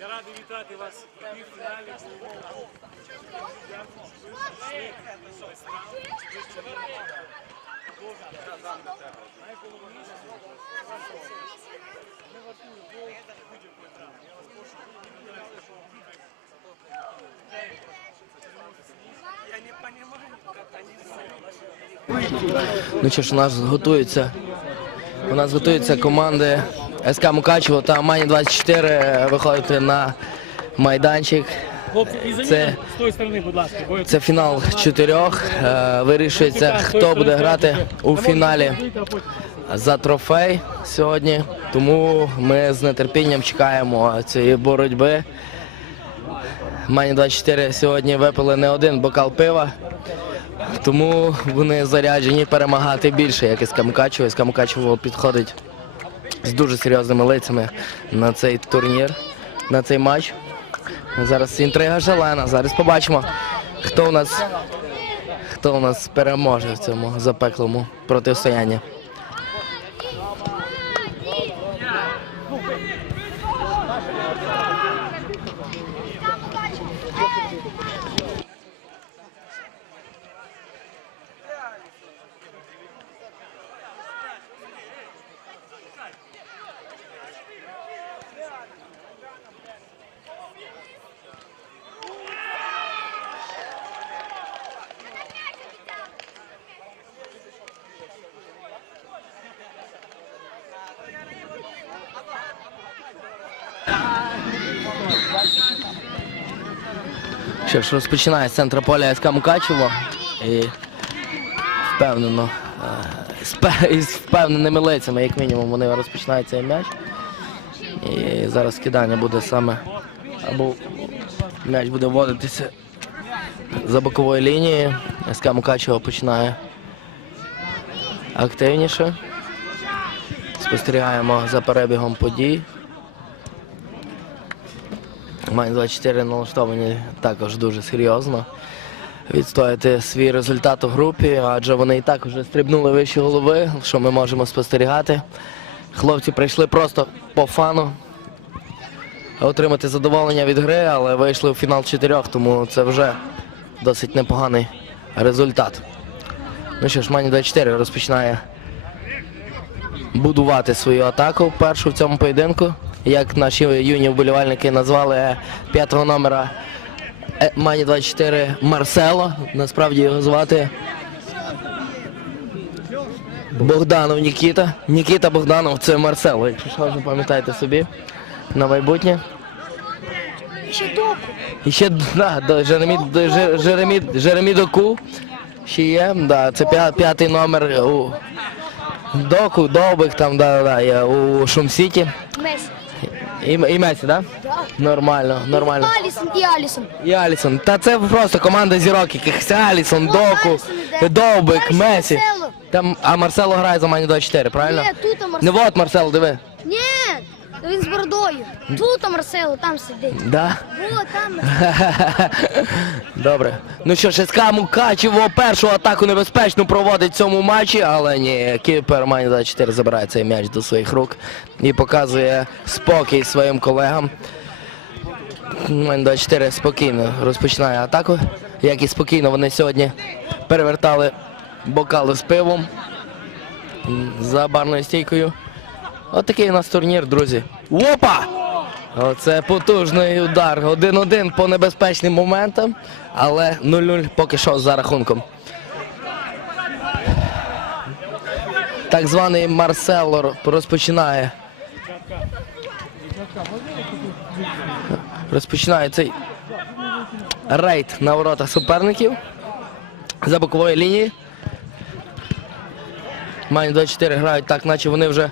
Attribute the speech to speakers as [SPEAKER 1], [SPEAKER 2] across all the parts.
[SPEAKER 1] Я радий вітати вас в півфіналі.
[SPEAKER 2] Ну що ж, у нас готуються. У нас готуються команди СК Мукачево та Мані 24 виходити на майданчик. Це-. Це фінал чотирьох. Е, Вирішується, хто буде грати у фіналі за трофей сьогодні. Тому ми з нетерпінням чекаємо цієї боротьби. Мані 24 сьогодні випили не один бокал пива. Тому вони заряджені перемагати більше, як із Камукачево. СК Мукачево підходить з дуже серйозними лицями на цей турнір, на цей матч. Зараз інтрига шалена. Зараз побачимо, хто у нас, хто у нас переможе в цьому запеклому протистоянні. Що ж, розпочинає з центра поля СК Мукачево і впевнено, е, з впевненими лицями, як мінімум, вони розпочинають цей м'яч. І зараз кидання буде саме, або м'яч буде вводитися за боковою лінією. СК Мукачево починає активніше. Спостерігаємо за перебігом подій. Майн 24 налаштовані також дуже серйозно відстояти свій результат у групі, адже вони і так вже стрибнули вище голови, що ми можемо спостерігати. Хлопці прийшли просто по фану отримати задоволення від гри, але вийшли у фінал чотирьох, тому це вже досить непоганий результат. Ну що ж, Мані 24 розпочинає будувати свою атаку першу в цьому поєдинку. Як наші юні вболівальники назвали п'ятого номера е, Мані 24 Марсело. Насправді його звати Богданов Нікіта. Нікіта Богданов це Марсело, якщо що, запам'ятайте собі на майбутнє.
[SPEAKER 3] Ще доку.
[SPEAKER 2] І ще да, до Жеремі, до Жеремі, Жеремі Доку ще є. Да, це п'я- п'ятий номер у Доку, Довбик там, да, да, є у Шум-Сіті.
[SPEAKER 3] Месі.
[SPEAKER 2] І, і Месі, да?
[SPEAKER 3] Да.
[SPEAKER 2] Нормально, нормально.
[SPEAKER 3] Алісон і Алісон.
[SPEAKER 2] І Алісон. Та це просто команда зірок, якихось Алісон, Доку,
[SPEAKER 3] Алісон іде.
[SPEAKER 2] Довбик, Месі.
[SPEAKER 3] Марсело.
[SPEAKER 2] Там, а Марсело грає за Мані 24, правильно?
[SPEAKER 3] Ні, тут
[SPEAKER 2] Ну
[SPEAKER 3] Марсело.
[SPEAKER 2] от Марсело, диви.
[SPEAKER 3] Ні, він з бородою. Тут Марсело, там сидить.
[SPEAKER 2] Да?
[SPEAKER 3] О, там.
[SPEAKER 2] Добре. Ну що ж, СК Мукачево першу атаку небезпечно проводить в цьому матчі, але ні, кіпер Мані 24 забирає цей м'яч до своїх рук і показує спокій своїм колегам. Мані 24 спокійно розпочинає атаку. Як і спокійно вони сьогодні перевертали бокали з пивом за барною стійкою. От такий у нас турнір, друзі. Опа! Оце потужний удар. 1-1 по небезпечним моментам, але 0-0 поки що за рахунком. Так званий Марсело розпочинає. Розпочинає цей рейд на воротах суперників за бокової лінії. Мані 24 грають так, наче вони вже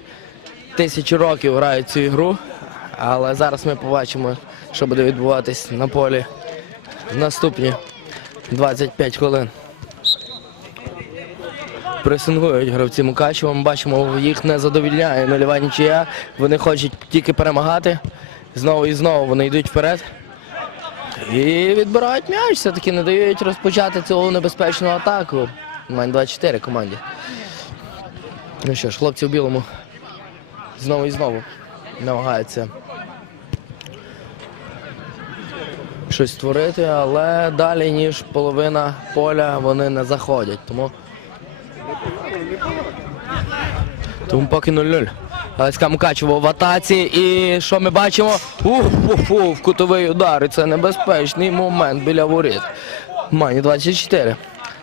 [SPEAKER 2] тисячу років грають цю ігру. Але зараз ми побачимо, що буде відбуватись на полі в наступні 25 хвилин. Пресингують гравці Мукачева. Ми бачимо, їх не задовільняє нульова нічия. Вони хочуть тільки перемагати. Знову і знову вони йдуть вперед. І відбирають м'яч, все-таки не дають розпочати цю небезпечну атаку. Мань 24 команді. Ну що ж, хлопці в білому. Знову і знову намагаються щось створити, але далі, ніж половина поля, вони не заходять. Тому, тому поки 0-0. Галицька Мукачево в атаці. І що ми бачимо? В кутовий удар. І це небезпечний момент біля воріт. Мані 24.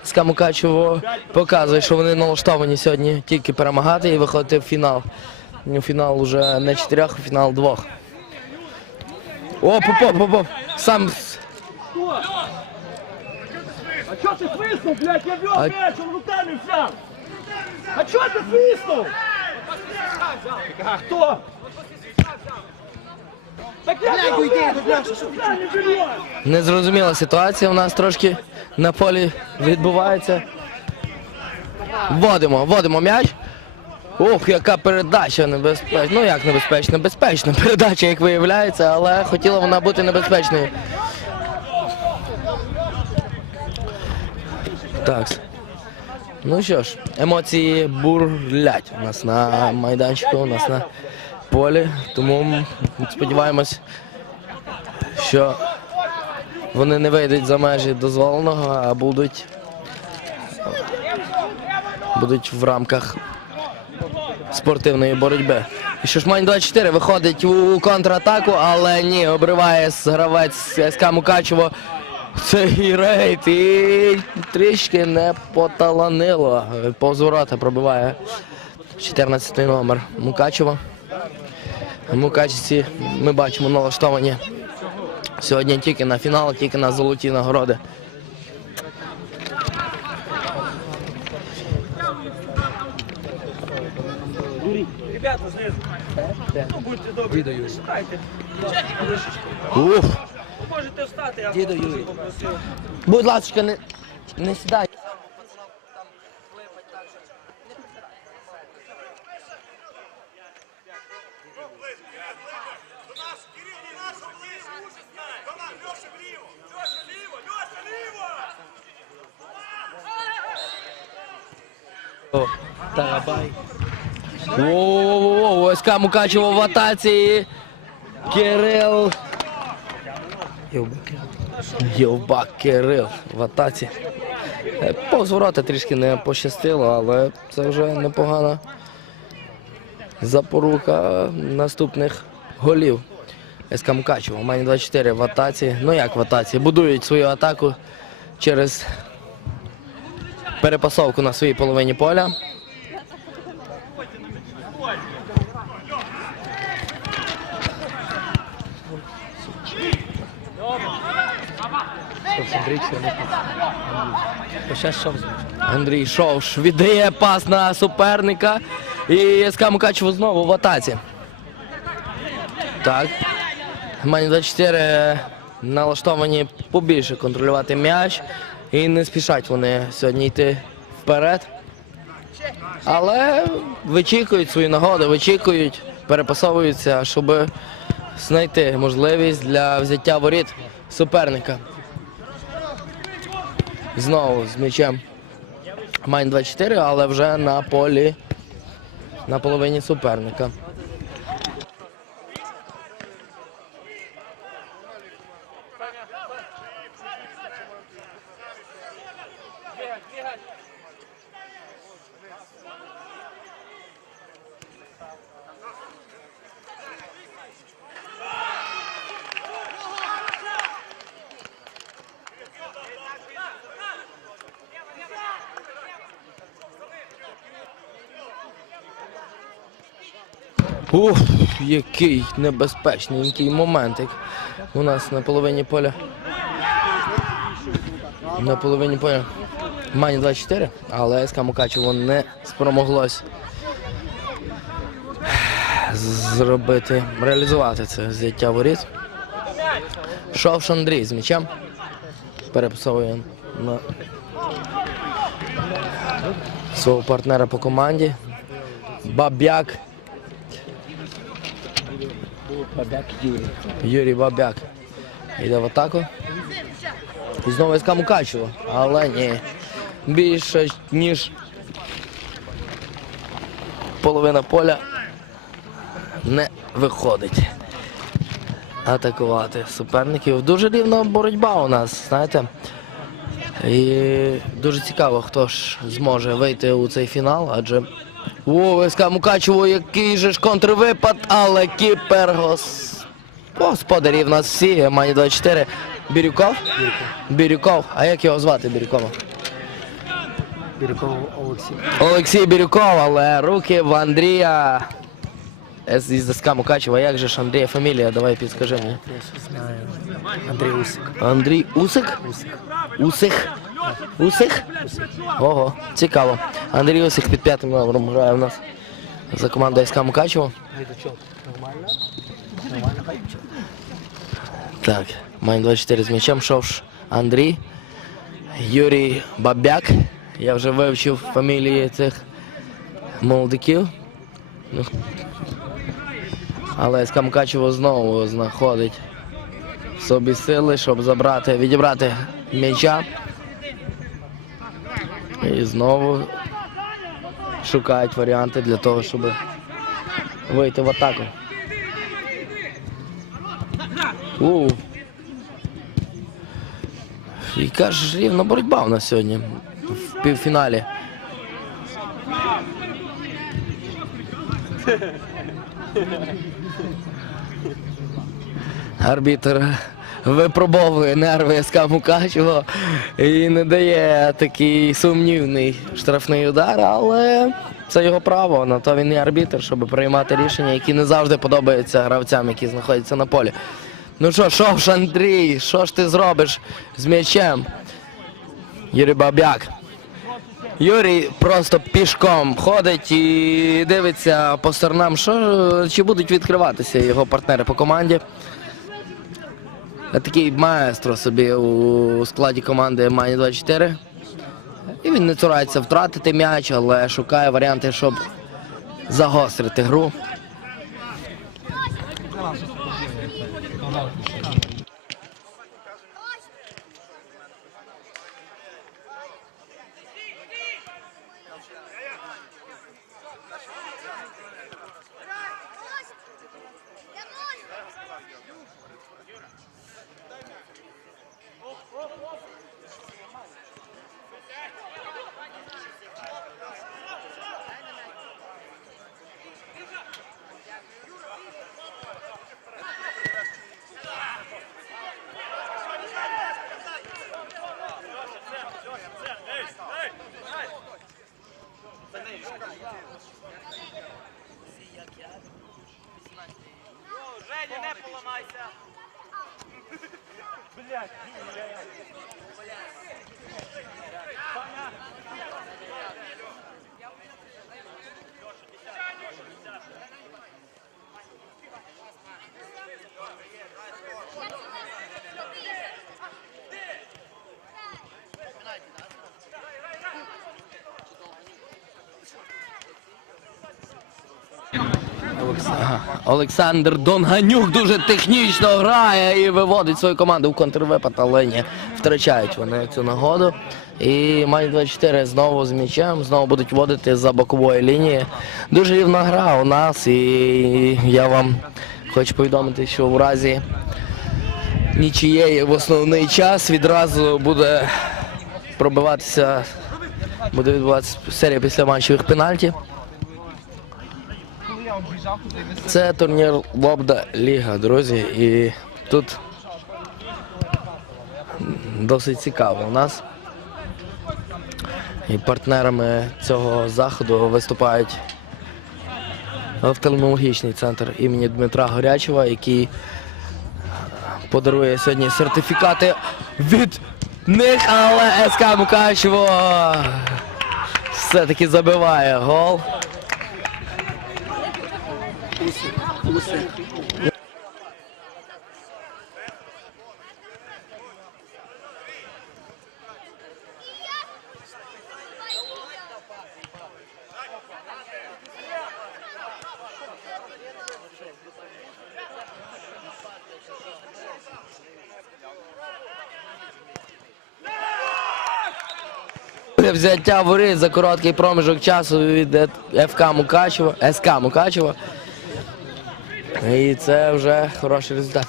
[SPEAKER 2] СКА Мукачево показує, що вони налаштовані сьогодні тільки перемагати і виходити в фінал. У фінал вже не чотирьох, а фінал двох. О, Попов, Попов. Сам с-
[SPEAKER 4] А чё ты свистнул, блядь? Я вел
[SPEAKER 2] А-
[SPEAKER 4] мяч, он руками взял. А чё ты свистнул? А кто? Так я вел мяч, блядь, ты руками берешь.
[SPEAKER 2] незрозуміла ситуація у нас трошки на полі відбувається. Вводимо, вводимо м'яч. Ох, яка передача небезпечна. Ну як небезпечна? Безпечна передача, як виявляється, але хотіла вона бути небезпечною. Так. Ну що ж, емоції бурлять у нас на майданчику, у нас на полі. Тому сподіваємось, що вони не вийдуть за межі дозволеного, а будуть, будуть в рамках спортивної боротьби. І ж 24 виходить у контратаку, але ні, обриває гравець СК Мукачево цей рейд і трішки не поталанило. Повз ворота пробиває 14 номер Мукачева. Мукачівці ми бачимо налаштовані Сьогодні тільки на фінал, тільки на золоті нагороди.
[SPEAKER 4] Ребята, знизу. Ну, будьте добрі, встайте.
[SPEAKER 2] Уф.
[SPEAKER 4] Можете встати, я Діду Юрій. попросив.
[SPEAKER 2] Будь ласка, не, не сідай. Тарабай. Воу-воу-воу, СК Мукачево в атаці. Кирил. Євбак Кирил в атаці. Е, Повз трішки не пощастило, але це вже непогана запорука наступних голів. СК Мукачево. Мані 24 в атаці. Ну як в атаці? Будують свою атаку через перепасовку на своїй половині поля. Андрій Шовш віддає пас на суперника. І СК Мукачево знову в атаці. Так. Мані 24 налаштовані побільше контролювати м'яч. І не спішать вони сьогодні йти вперед. Але вичікують свою нагоду, вичікують, перепасовуються, щоб знайти можливість для взяття воріт суперника. Знову з м'ячем Майн 24, але вже на полі на половині суперника. Який небезпечненький моментик у нас на половині поля. На половині поля. Мані 24, але СК Мукачево не спромоглось зробити, реалізувати це взяття воріт. Шовш Андрій з м'ячем. Переписовує на свого партнера по команді. Бабяк. Юрій Бабяк йде в атаку. І знову СК Мукачево. Але ні. Більше ніж половина поля не виходить атакувати суперників. Дуже рівна боротьба у нас, знаєте. І дуже цікаво, хто ж зможе вийти у цей фінал, адже СК Мукачево, який же ж контрвипад, але кіпер гос... господарів нас всі, Мані 24. Бірюков? Бірюков. А як його звати Бірюкова?
[SPEAKER 4] Бірюков Олексій.
[SPEAKER 2] Олексій Бірюков, але руки в Андрія. Із СК Мукачева. Як же ж Андрія фамілія? Давай підскажи мені.
[SPEAKER 4] Андрій Усик.
[SPEAKER 2] Андрій Усик?
[SPEAKER 4] Усик.
[SPEAKER 2] Усик? Усик? Ого, цікаво. Андрій Усик під п'ятим номером грає в нас за командою СК Мукачево. Так, Майн 24 з м'ячем шовш Андрій. Юрій Бабяк. Я вже вивчив фамілії цих молодиків. Ну, Але СК Мукачево знову знаходить собі сили, щоб забрати, відібрати м'яча. І знову шукають варіанти для того, щоб вийти в атаку. У. Яка ж рівна боротьба у нас сьогодні в півфіналі. Арбітр випробовує нерви СК Мукачево і не дає такий сумнівний штрафний удар, але це його право. На то він і арбітр, щоб приймати рішення, які не завжди подобаються гравцям, які знаходяться на полі. Ну що, що ж, Андрій, що ж ти зробиш з м'ячем? Юрій Бабяк. Юрій просто пішком ходить і дивиться по сторонам, що, чи будуть відкриватися його партнери по команді. Такий маестро собі у складі команди Мані 24. І він не цурається втратити м'яч, але шукає варіанти, щоб загострити гру. Олександр Донганюк дуже технічно грає і виводить свою команду в контрвипад, але ні, втрачають вони цю нагоду. І Майн 24 знову з м'ячем, знову будуть водити за бокової лінії. Дуже рівна гра у нас, і я вам хочу повідомити, що в разі нічієї в основний час відразу буде пробиватися, буде відбуватися серія після матчевих пенальті. Це турнір Лобда Ліга, друзі, і тут досить цікаво у нас. І партнерами цього заходу виступають офтальмологічний центр імені Дмитра Горячева, який подарує сьогодні сертифікати від них, але СК Мукачево все-таки забиває гол. Взяття воріт за короткий проміжок часу від ФК Мукачева, СК Мукачева. І це вже хороший результат.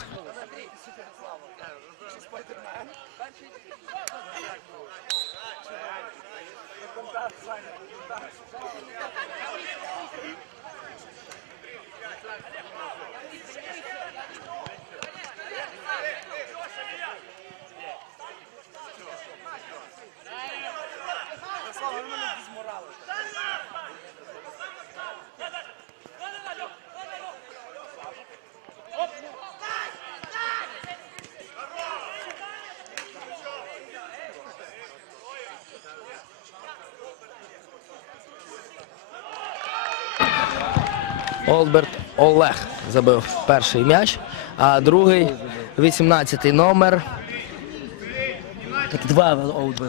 [SPEAKER 2] Олберт Олег забив перший м'яч, а другий 18-й номер.
[SPEAKER 4] Так два аут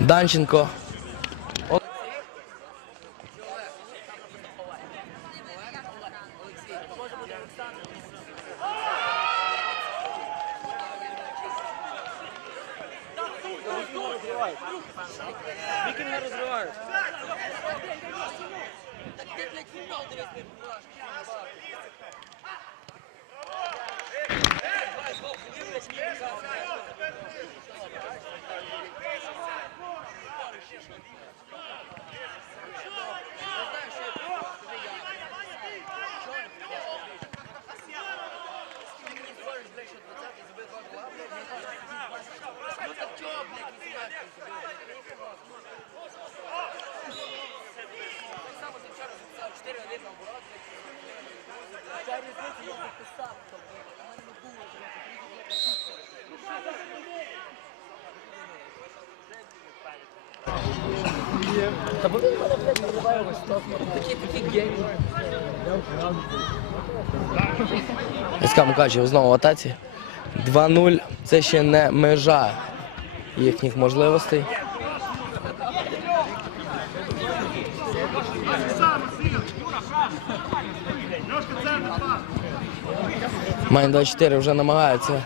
[SPEAKER 2] Данченко. СК Мукачев знову в атаці. 2-0. Це ще не межа їхніх можливостей. Майн 24 вже намагаються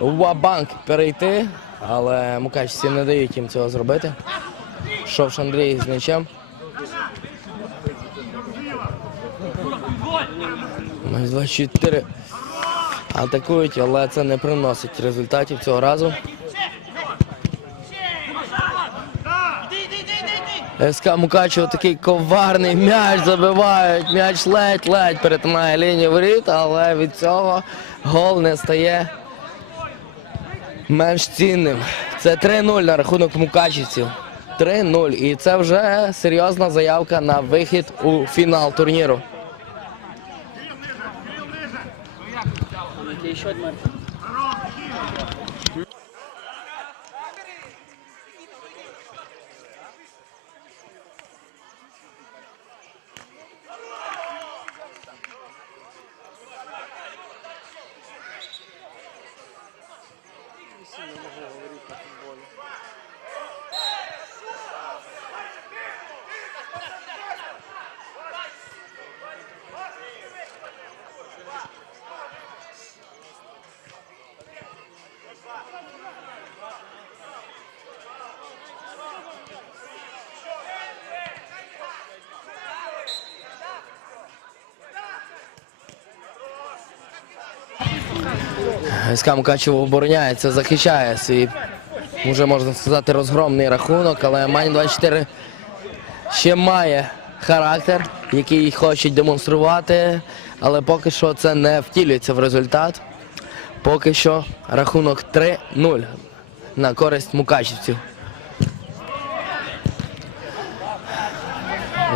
[SPEAKER 2] вабанк перейти, але мукачці не дають їм цього зробити. Шовш Андрій з м'ячем. Майн 24 атакують, але це не приносить результатів цього разу. СК Мукачево такий коварний м'яч забивають. М'яч ледь-ледь перетинає лінію воріт, але від цього гол не стає менш цінним. Це 3-0 на рахунок мукачівців. 3-0. І це вже серйозна заявка на вихід у фінал турніру.
[SPEAKER 4] Який
[SPEAKER 2] СК Мукачево обороняється, захищає свій, вже можна сказати, розгромний рахунок, але Мань 24 ще має характер, який хочуть демонструвати, але поки що це не втілюється в результат. Поки що рахунок 3-0 на користь мукачівців.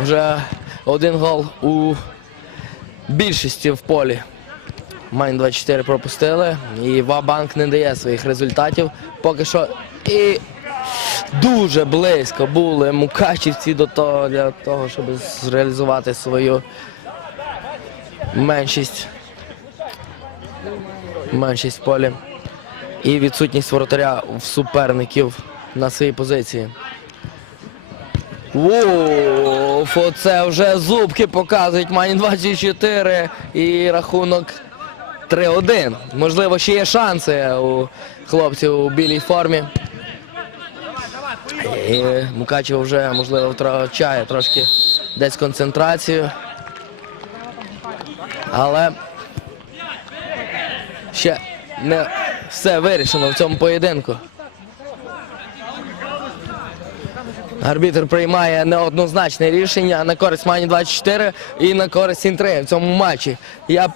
[SPEAKER 2] Вже один гол у більшості в полі. Майн 24 пропустили. І Вабанк не дає своїх результатів. Поки що і дуже близько були мукачівці до того, для того, щоб зреалізувати свою меншість. Меншість в полі. І відсутність воротаря в суперників на своїй позиції. Уф, оце вже зубки показують. Мані 24 і рахунок 3-1. Можливо, ще є шанси у хлопців у білій формі. І Мукачево вже, можливо, втрачає трошки десь концентрацію. Але ще не все вирішено в цьому поєдинку. Арбітр приймає неоднозначне рішення на користь Мані 24 і на користь інтриги в цьому матчі. Я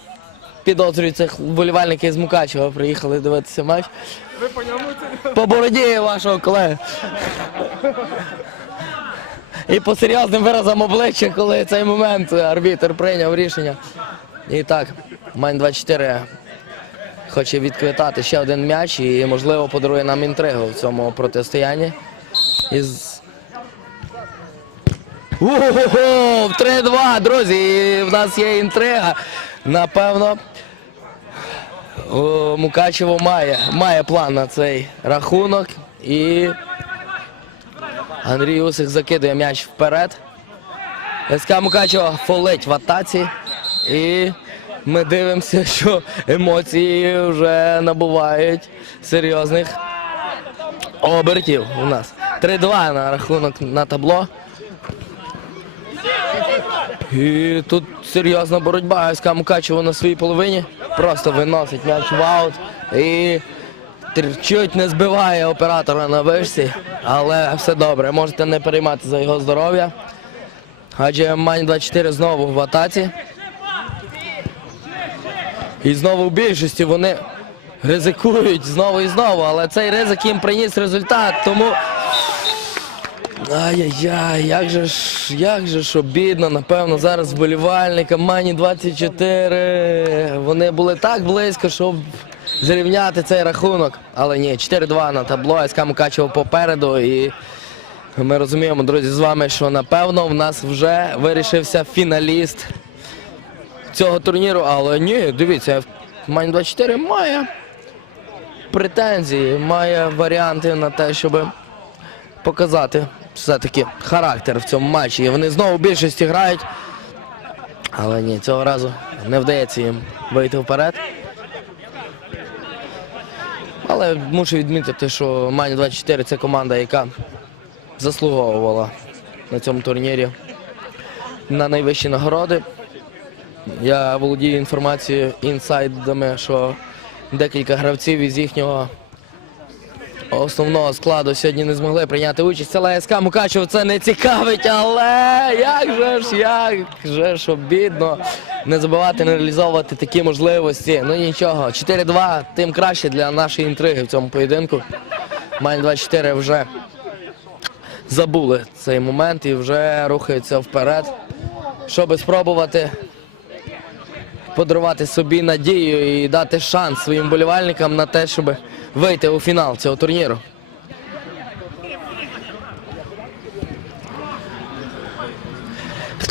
[SPEAKER 2] підозрюю цих вболівальники з Мукачева приїхали дивитися матч. По бороді вашого колеги. І по серйозним виразам обличчя, коли цей момент арбітр прийняв рішення. І так, Майн 24 хоче відквитати ще один м'яч і, можливо, подарує нам інтригу в цьому протистоянні. Із Ого, 3-2, друзі, і в нас є інтрига. Напевно, Мукачево має, має план на цей рахунок. І Андрій Усик закидує м'яч вперед. СК Мукачево фолить в атаці. І ми дивимося, що емоції вже набувають серйозних обертів у нас. 3-2 на рахунок на табло. І тут серйозна боротьба. СК Мукачево на своїй половині. Просто виносить м'яч в аут. І чуть не збиває оператора на вишці, але все добре. Можете не переймати за його здоров'я. Адже Мань 24 знову в атаці. І знову в більшості вони ризикують знову і знову, але цей ризик їм приніс результат. Тому Ай-яй-яй, як же ж, як же ж обідно, напевно, зараз вболівальникам Мані 24. Вони були так близько, щоб зрівняти цей рахунок. Але ні, 4-2 на табло, СК Мукачево попереду. І ми розуміємо, друзі, з вами, що напевно в нас вже вирішився фіналіст цього турніру. Але ні, дивіться, Мані 24 має претензії, має варіанти на те, щоб показати все-таки характер в цьому матчі. І вони знову в більшості грають. Але ні, цього разу не вдається їм вийти вперед. Але мушу відмітити, що Мані 24 це команда, яка заслуговувала на цьому турнірі на найвищі нагороди. Я володію інформацією інсайдами, що декілька гравців із їхнього основного складу сьогодні не змогли прийняти участь. Але СК Мукачево це не цікавить, але як же ж, як же ж обідно не забувати, не реалізовувати такі можливості. Ну нічого, 4-2, тим краще для нашої інтриги в цьому поєдинку. Майн 24 вже забули цей момент і вже рухаються вперед, щоб спробувати подарувати собі надію і дати шанс своїм болівальникам на те, щоб вийти у фінал цього турніру.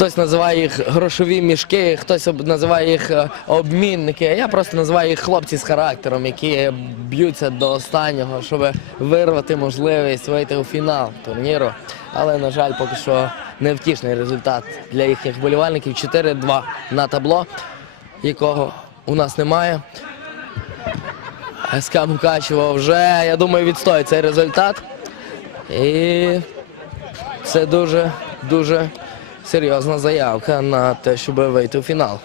[SPEAKER 2] Хтось називає їх грошові мішки, хтось називає їх е, обмінники. Я просто називаю їх хлопці з характером, які б'ються до останнього, щоб вирвати можливість вийти у фінал турніру. Але, на жаль, поки що невтішний результат для їхніх вболівальників. 4-2 на табло, якого у нас немає. СК Мукачево вже, я думаю, відстоїть цей результат. І це дуже, дуже серйозна заявка на те, щоб вийти у фінал.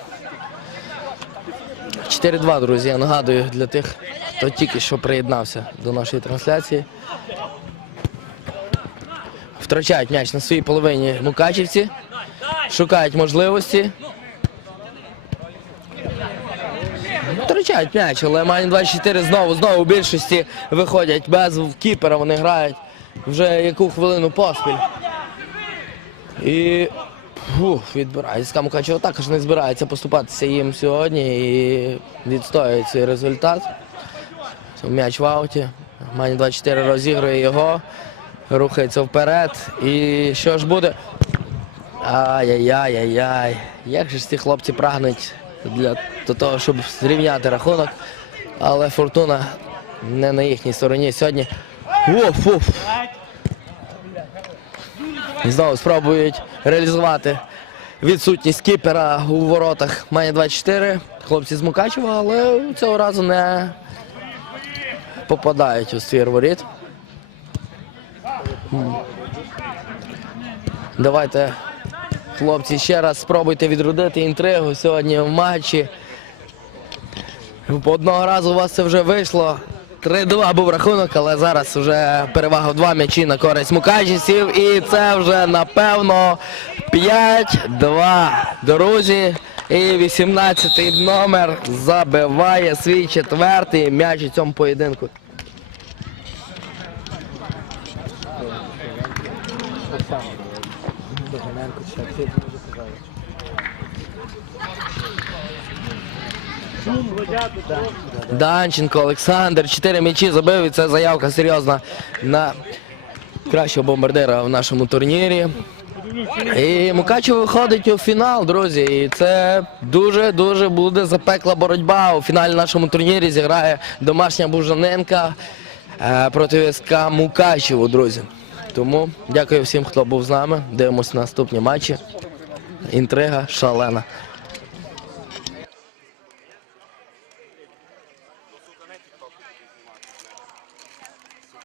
[SPEAKER 2] 4-2, друзі, я нагадую для тих, хто тільки що приєднався до нашої трансляції. втрачають м'яч на своїй половині Мукачівці. Шукають можливості. Втрачають м'яч, але Мані 24 знову, знову в більшості виходять без кіпера. Вони грають вже яку хвилину поспіль. І фух, відбирають. СКА Мукачево також не збирається поступатися їм сьогодні і відстоює цей результат. М'яч в ауті. Мані 24 розігрує його, рухається вперед. І що ж буде? Ай-яй-яй-яй-яй. Як же ж ці хлопці прагнуть для того, щоб зрівняти рахунок. Але фортуна не на їхній стороні сьогодні. Оф, оф. Знову спробують реалізувати відсутність кіпера у воротах. Має 24. Хлопці з Мукачева, але цього разу не попадають у ствір воріт. Давайте, хлопці, ще раз спробуйте відродити інтригу сьогодні в матчі. Одного разу у вас це вже вийшло. 3-2 був рахунок, але зараз вже перевага в два м'ячі на користь мукачівців. І це вже напевно 5-2. Друзі. І 18-й номер забиває свій четвертий м'яч у цьому поєдинку. Данченко, Олександр, 4 м'ячі забив. І це заявка серйозна на кращого бомбардира в нашому турнірі. І Мукачево виходить у фінал, друзі. І це дуже-дуже буде запекла боротьба. У фіналі нашому турнірі зіграє домашня Бужаненка е, проти СК Мукачево, друзі. Тому дякую всім, хто був з нами. Дивимося наступні матчі. Інтрига шалена.